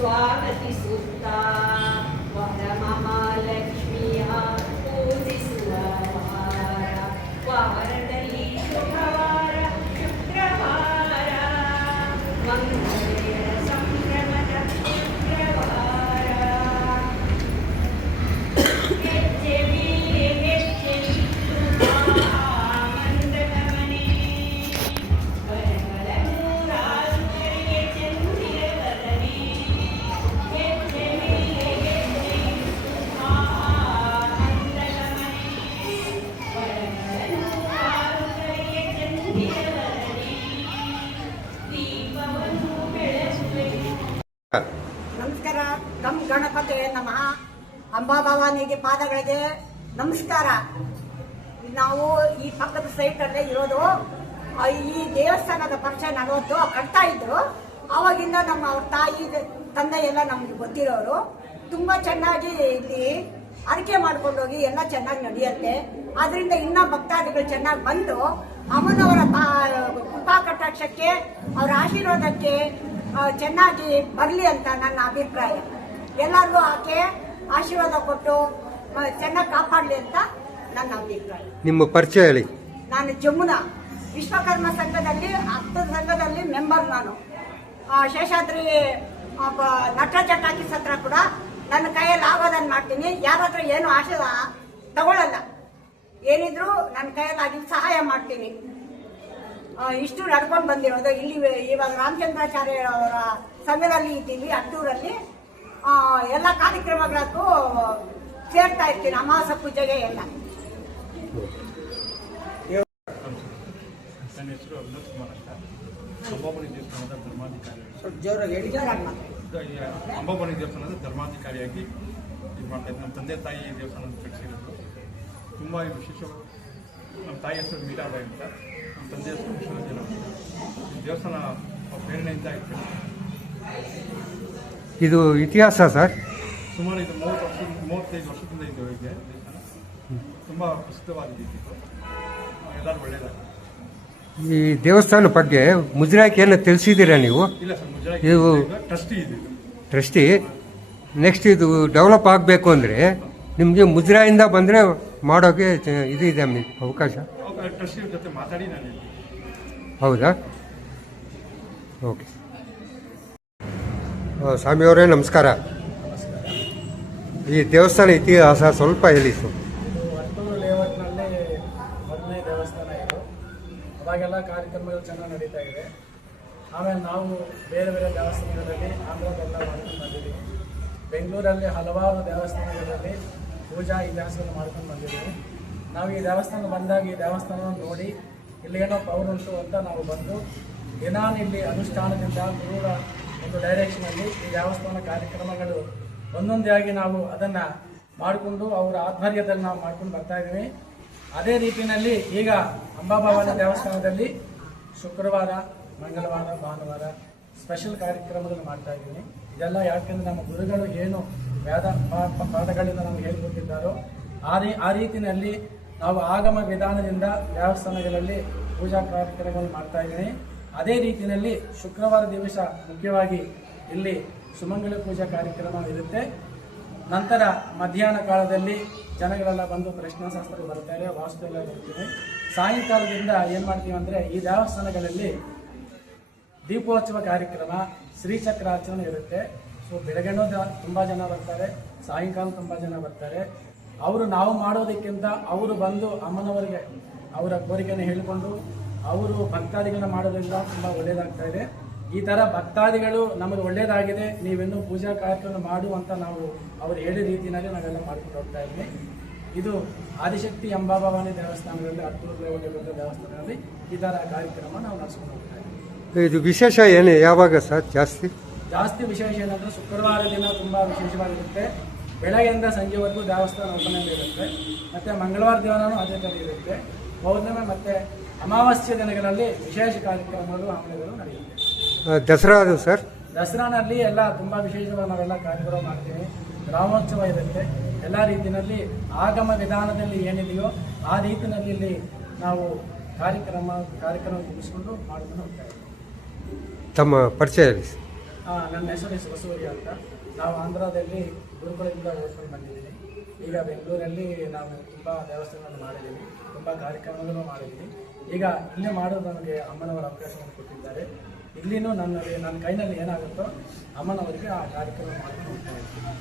ಸ್ವಾಗತಿಸುತ್ತಾ ವರಮಹಾಲಕ್ಷ್ಮಿಯ ಪೂಜಿಸುವ ವಾರದಲ್ಲಿ ಶುಭವಾರ ಶುಕ್ರವಾರ ಮಂಗಳೆಯರ ಸಂಭ್ರಮದ ಶುಕ್ರವಾರ ಹೆಜ್ಜೆ ಮೇಲೆ ಹೆಜ್ಜೆ ಇಟ್ಟು ಮಂದದ ಮನೆ ವರಗಳ ನೂರಾರು ಕರೆಗೆ ಚಂದಿರವದನೆ ಹೆಜ್ಜೆ ಮೇಲೆ ಹೆಜ್ಜೆ ಇಟ್ಟು ಮಂದದ ಮನೆ ವರಗಳ ನೂರಾರು ಕರೆಗೆ ಚಂದಿರವದನೆ ದೀಪವನ್ನು ಬೆಳಗುವೆ. ನಮಸ್ಕಾರ. ಗಂ ಗಣಪತಿ ನಮಃ. ಅಂಬಾಭವಾನಿಗೆ ಪಾದಗಳಿಗೆ ನಮಸ್ಕಾರ. ನಾವು ಈ ಪಕ್ಕದ ಸೈಟ್ ಅಲ್ಲೇ ಇರೋದು. ಈ ದೇವಸ್ಥಾನದ ಪರಿಚಯ ನಲವತ್ತು ಕಟ್ತಾ ಇದ್ರು. ಆವಾಗಿಂದ ನಮ್ಮ ಅವ್ರ ತಾಯಿ ತಂದೆ ಎಲ್ಲ ನಮ್ಗೆ ಗೊತ್ತಿರೋರು. ತುಂಬಾ ಚೆನ್ನಾಗಿ ಇಲ್ಲಿ ಅರಿಕೆ ಮಾಡ್ಕೊಂಡೋಗಿ ಎಲ್ಲ ಚೆನ್ನಾಗಿ ನಡೆಯುತ್ತೆ. ಆದ್ರಿಂದ ಇನ್ನ ಭಕ್ತಾದಿಗಳು ಚೆನ್ನಾಗಿ ಬಂದು ಅಮ್ಮನವರ ಕೃಪಾ ಕಟಾಕ್ಷಕ್ಕೆ ಅವರ ಆಶೀರ್ವಾದಕ್ಕೆ ಚೆನ್ನಾಗಿ ಬರಲಿ ಅಂತ ನನ್ನ ಅಭಿಪ್ರಾಯ. ಎಲ್ಲರಿಗೂ ಆಕೆ ಆಶೀರ್ವಾದ ಕೊಟ್ಟು ಚೆನ್ನಾಗಿ ಕಾಪಾಡಲಿ ಅಂತ ನನ್ನ ಅಭಿಪ್ರಾಯ. ನಿಮ್ಮ ಪರಿಚಯ ಹೇಳಿ. ನಾನು ಜಮುನಾ ವಿಶ್ವಕರ್ಮ ಸಂಘದಲ್ಲಿ 10 ಸಂಘದಲ್ಲಿ ಮೆಂಬರ್. ನಾನು ಶೇಷಾದ್ರಿ ನಟ ಚಟಾಕಿ ಸತ್ರ ಕೂಡ ನನ್ನ ಕೈಯಲ್ಲಿ ಆಗೋದನ್ನ ಮಾಡ್ತೀನಿ. ಯಾರ ಹತ್ರ ಏನು ಆಶೆ ತಗೊಳ್ಳಲ್ಲ. ಏನಿದ್ರು ನನ್ನ ಕೈಯಲ್ಲಿ ಆಗಿ ಸಹಾಯ ಮಾಡ್ತೀನಿ. ಇಷ್ಟು ನಡ್ಕೊಂಡು ಬಂದಿರೋದು. ಇಲ್ಲಿ ಇವಾಗ ರಾಮಚಂದ್ರಾಚಾರ್ಯ ಅವರ ಸಂಘದಲ್ಲಿ ಇದ್ದೀವಿ ಅಟ್ಟೂರಲ್ಲಿ. ಎಲ್ಲ ಕಾರ್ಯಕ್ರಮಗಳಿಗೂ ಸೇರ್ತಾ ಇರ್ತೀನಿ, ಅಮಾವಾಸ್ಯ ಪೂಜೆಗೆ ಎಲ್ಲ. ನನ್ನ ಹೆಸರು ಅವಿನಾಶ್ ಕುಮಾರ್ ಅಂತ. ಅಂಬಾಬಾಣಿ ದೇವಸ್ಥಾನದ ಧರ್ಮಾಧಿಕಾರಿ ಅಂಬಾಬಾಣಿ ದೇವಸ್ಥಾನದ ಧರ್ಮಾಧಿಕಾರಿಯಾಗಿ ಇದು ಮಾಡ್ತಾ ಇದ್ದೆ. ನಮ್ಮ ತಂದೆ ತಾಯಿ ದೇವಸ್ಥಾನದ ಕಟ್ಟಿಸಿರೋದು. ತುಂಬ ವಿಶೇಷ. ನಮ್ಮ ತಾಯಿ ಹೆಸರು ಮೀರಾಬಾಯಿ ಅಂತ, ನಮ್ಮ ತಂದೆ ಹೆಸರು ವಿಶ್ವನಾಥ್ ಅಂತ. ಈ ದೇವಸ್ಥಾನ ಪ್ರೇರಣೆಯಿಂದ ಇತ್ತು. ಇದು ಇತಿಹಾಸ ಸರ್. ಸುಮಾರು ಇದು 35 ವರ್ಷದಿಂದ ಇದು ಇದೆ ದೇವಸ್ಥಾನ. ತುಂಬ ಪ್ರಸಿದ್ಧವಾಗಿದೆ. ಎಲ್ಲರೂ ಒಳ್ಳೆಯದಾಗಿದೆ. ಈ ದೇವಸ್ಥಾನ ಬಗ್ಗೆ ಮುಜರಾಯಿಗೆ ಏನು ತಿಳಿಸಿದ್ದೀರಾ ನೀವು? ಇಲ್ಲ ಸರ್, ಮುಜರಾಯಿ ನೀವು ಟ್ರಸ್ಟಿ ಇದೆ. ಟ್ರಸ್ಟಿ. ನೆಕ್ಸ್ಟ್ ಇದು ಡೆವಲಪ್ ಆಗಬೇಕು ಅಂದರೆ ನಿಮಗೆ ಮುಜರಾಯಿಂದ ಬಂದರೆ ಮಾಡೋಕ್ಕೆ ಇದು ಇದೆ ಅವಕಾಶ. ಟ್ರಸ್ಟಿ ಜೊತೆ ಮಾತಾಡಿ ನಾನು. ಹೌದಾ? ಓಕೆ. ಸ್ವಾಮಿಯವರೇ ನಮಸ್ಕಾರ. ಈ ದೇವಸ್ಥಾನ ಇತಿಹಾಸ ಸ್ವಲ್ಪ ಹೇಳಿ ಸರ್. ಅಟ್ಟೂರು ಲೇಔಟ್ನಲ್ಲಿ ಮೊದಲನೇ ದೇವಸ್ಥಾನ ಇದು. ಅವಾಗೆಲ್ಲ ಕಾರ್ಯಕ್ರಮಗಳು ಚೆನ್ನಾಗಿ ನಡೀತಾ ಇದೆ. ಆಮೇಲೆ ನಾವು ಬೇರೆ ಬೇರೆ ದೇವಸ್ಥಾನಗಳಲ್ಲಿ ಆಂಧ್ರದೆಲ್ಲ ಮಾಡ್ಕೊಂಡು ಬಂದಿದ್ದೀವಿ. ಬೆಂಗಳೂರಲ್ಲಿ ಹಲವಾರು ದೇವಸ್ಥಾನಗಳಲ್ಲಿ ಪೂಜಾ ಇತಿಹಾಸವನ್ನು ಮಾಡ್ಕೊಂಡು ಬಂದಿದ್ದೀವಿ. ನಾವು ಈ ದೇವಸ್ಥಾನ ಬಂದಾಗ ಈ ದೇವಸ್ಥಾನವನ್ನು ನೋಡಿ ಇಲ್ಲೇನೋ ಪವರ್ ಉಂಟು ಅಂತ ನಾವು ಬಂದು ದಿನಾನಿಲ್ಲಿ ಅನುಷ್ಠಾನದಿಂದ ಗುರುಗಳ ಒಂದು ಡೈರೆಕ್ಷನಲ್ಲಿ ಈ ದೇವಸ್ಥಾನ ಕಾರ್ಯಕ್ರಮಗಳು ಒಂದೊಂದೇ ಆಗಿ ನಾವು ಅದನ್ನು ಮಾಡಿಕೊಂಡು ಅವರ ಆಧ್ವರ್ಯದಲ್ಲಿ ನಾವು ಮಾಡ್ಕೊಂಡು ಬರ್ತಾ ಇದ್ದೀವಿ. ಅದೇ ರೀತಿಯಲ್ಲಿ ಈಗ ಅಂಬಾಭವಾನಿ ದೇವಸ್ಥಾನದಲ್ಲಿ ಶುಕ್ರವಾರ, ಮಂಗಳವಾರ, ಭಾನುವಾರ ಸ್ಪೆಷಲ್ ಕಾರ್ಯಕ್ರಮಗಳನ್ನು ಮಾಡ್ತಾ ಇದ್ದೀನಿ. ಇದೆಲ್ಲ ಯಾಕೆಂದರೆ ನಮ್ಮ ಗುರುಗಳು ಏನು ವೇದ ಪಾಠಗಳಿಂದ ನಮಗೆ ಹೇಳಿಕೊಟ್ಟಿದ್ದಾರೋ ಆ ರೀತಿಯಲ್ಲಿ ನಾವು ಆಗಮ ವಿಧಾನದಿಂದ ದೇವಸ್ಥಾನಗಳಲ್ಲಿ ಪೂಜಾ ಕಾರ್ಯಕ್ರಮಗಳನ್ನು ಮಾಡ್ತಾ ಇದ್ದೀನಿ. ಅದೇ ರೀತಿಯಲ್ಲಿ ಶುಕ್ರವಾರ ದಿವಸ ಮುಖ್ಯವಾಗಿ ಇಲ್ಲಿ ಸುಮಂಗಲ ಪೂಜಾ ಕಾರ್ಯಕ್ರಮ ಇರುತ್ತೆ. ನಂತರ ಮಧ್ಯಾಹ್ನ ಕಾಲದಲ್ಲಿ ಜನಗಳೆಲ್ಲ ಬಂದು ಪ್ರಶ್ನಾಶಾಸ್ತ್ರ ಬರ್ತಾರೆ, ವಾಸ್ತು ಎಲ್ಲ ಬರ್ತೀವಿ. ಸಾಯಂಕಾಲದಿಂದ ಏನು ಮಾಡ್ತೀವಿ ಅಂದರೆ ಈ ದೇವಸ್ಥಾನಗಳಲ್ಲಿ ದೀಪೋತ್ಸವ ಕಾರ್ಯಕ್ರಮ, ಶ್ರೀಚಕ್ರಾರ್ಚನೆ ಇರುತ್ತೆ. ಸೊ ಬೆಳಗ್ಗೆನೂ ತುಂಬ ಜನ ಬರ್ತಾರೆ, ಸಾಯಂಕಾಲ ತುಂಬ ಜನ ಬರ್ತಾರೆ. ಅವರು ನಾವು ಮಾಡೋದಕ್ಕಿಂತ ಅವರು ಬಂದು ಅಮ್ಮನವರಿಗೆ ಅವರ ಕೋರಿಕೆಯನ್ನು ಹೇಳಿಕೊಂಡು ಅವರು ಭಕ್ತಾದಿಗಳನ್ನ ಮಾಡೋದ್ರಿಂದ ತುಂಬ ಒಳ್ಳೆಯದಾಗ್ತಾ ಇದೆ. ಈ ಥರ ಭಕ್ತಾದಿಗಳು ನಮಗೆ ಒಳ್ಳೆಯದಾಗಿದೆ, ನೀವೆಂದು ಪೂಜಾ ಕಾರ್ಯಕ್ರಮ ಮಾಡು ಅಂತ ನಾವು ಅವರು ಹೇಳಿದ ರೀತಿಯಲ್ಲಿ ನಾವೆಲ್ಲ ಮಾಡ್ಕೊಂಡು ಹೋಗ್ತಾ ಇದ್ವಿ. ಇದು ಆದಿಶಕ್ತಿ ಅಂಬಾಭವಾನಿ ದೇವಸ್ಥಾನದಲ್ಲಿ ಅಟ್ಟೂರು ದೇವಸ್ಥಾನದಲ್ಲಿ ಈ ಥರ ಕಾರ್ಯಕ್ರಮ ನಾವು ನಡೆಸ್ಕೊಂಡು ಹೋಗ್ತಾ ಇದ್ವಿ. ಇದು ವಿಶೇಷ ಏನು ಯಾವಾಗ ಸರ್ ಜಾಸ್ತಿ ವಿಶೇಷ ಏನಂದರೆ ಶುಕ್ರವಾರ ದಿನ ತುಂಬ ವಿಶೇಷವಾಗಿರುತ್ತೆ. ಬೆಳಗ್ಗೆಯಿಂದ ಸಂಜೆವರೆಗೂ ದೇವಸ್ಥಾನ ಓಪನಲ್ಲಿ ಇರುತ್ತೆ. ಮತ್ತು ಮಂಗಳವಾರ ದಿನವೂ ಅದೇ ಥರ ಇರುತ್ತೆ. ಪೌರ್ಣಿಮೆ ಮತ್ತು ಅಮಾವಾಸ್ಯೆ ದಿನಗಳಲ್ಲಿ ವಿಶೇಷ ಕಾರ್ಯಕ್ರಮಗಳು ಹಮ್ಮಗಳು ನಡೆಯುತ್ತೆ. ದಸರಾ ಅದು ಸರ್? ದಸರಾನಲ್ಲಿ ಎಲ್ಲ ತುಂಬ ವಿಶೇಷವಾಗಿ ನಾವೆಲ್ಲ ಕಾರ್ಯಕ್ರಮ ಮಾಡ್ತೀವಿ. ರಾಮೋತ್ಸವ ಇರುತ್ತೆ. ಎಲ್ಲ ರೀತಿಯಲ್ಲಿ ಆಗಮ ವಿಧಾನದಲ್ಲಿ ಏನಿದೆಯೋ ಆ ರೀತಿಯಲ್ಲಿ ಇಲ್ಲಿ ನಾವು ಕಾರ್ಯಕ್ರಮ ಮುಗಿಸ್ಕೊಂಡು ಮಾಡ್ಕೊಂಡು ಹೋಗ್ತಾ ಇದ್ದೀವಿ. ತಮ್ಮ ಪರಿಚಯ ಹೇಳಿ. ನನ್ನ ಹೆಸರು ಹೊಸೂರಿ ಅಂತ. ನಾವು ಆಂಧ್ರದಲ್ಲಿ ಗುರುಕುಲದಿಂದ ಓದ್ಕೊಂಡು ಬಂದಿದ್ದೀನಿ. ಈಗ ಬೆಂಗಳೂರಲ್ಲಿ ನಾವು ತುಂಬ ದೇವಸ್ಥಾನವನ್ನು ಮಾಡಿದ್ದೀವಿ, ತುಂಬ ಕಾರ್ಯಕ್ರಮಗಳನ್ನು ಮಾಡಿದ್ದೀವಿ. ಈಗ ಇಲ್ಲೇ ಮಾಡೋದು ನಮಗೆ ಅಮ್ಮನವರ ಅವಕಾಶವನ್ನು ಕೊಟ್ಟಿದ್ದಾರೆ. ಇಲ್ಲಿನೂ ನನ್ನ ಕೈನಲ್ಲಿ ಏನಾಗುತ್ತೋ ಅಮ್ಮನವರಿಗೆ ಆ ಕಾರ್ಯಕ್ರಮ ಮಾಡ್ಕೊಂಡು ಹೋಗ್ತಾ ಇದ್ದೀನಿ.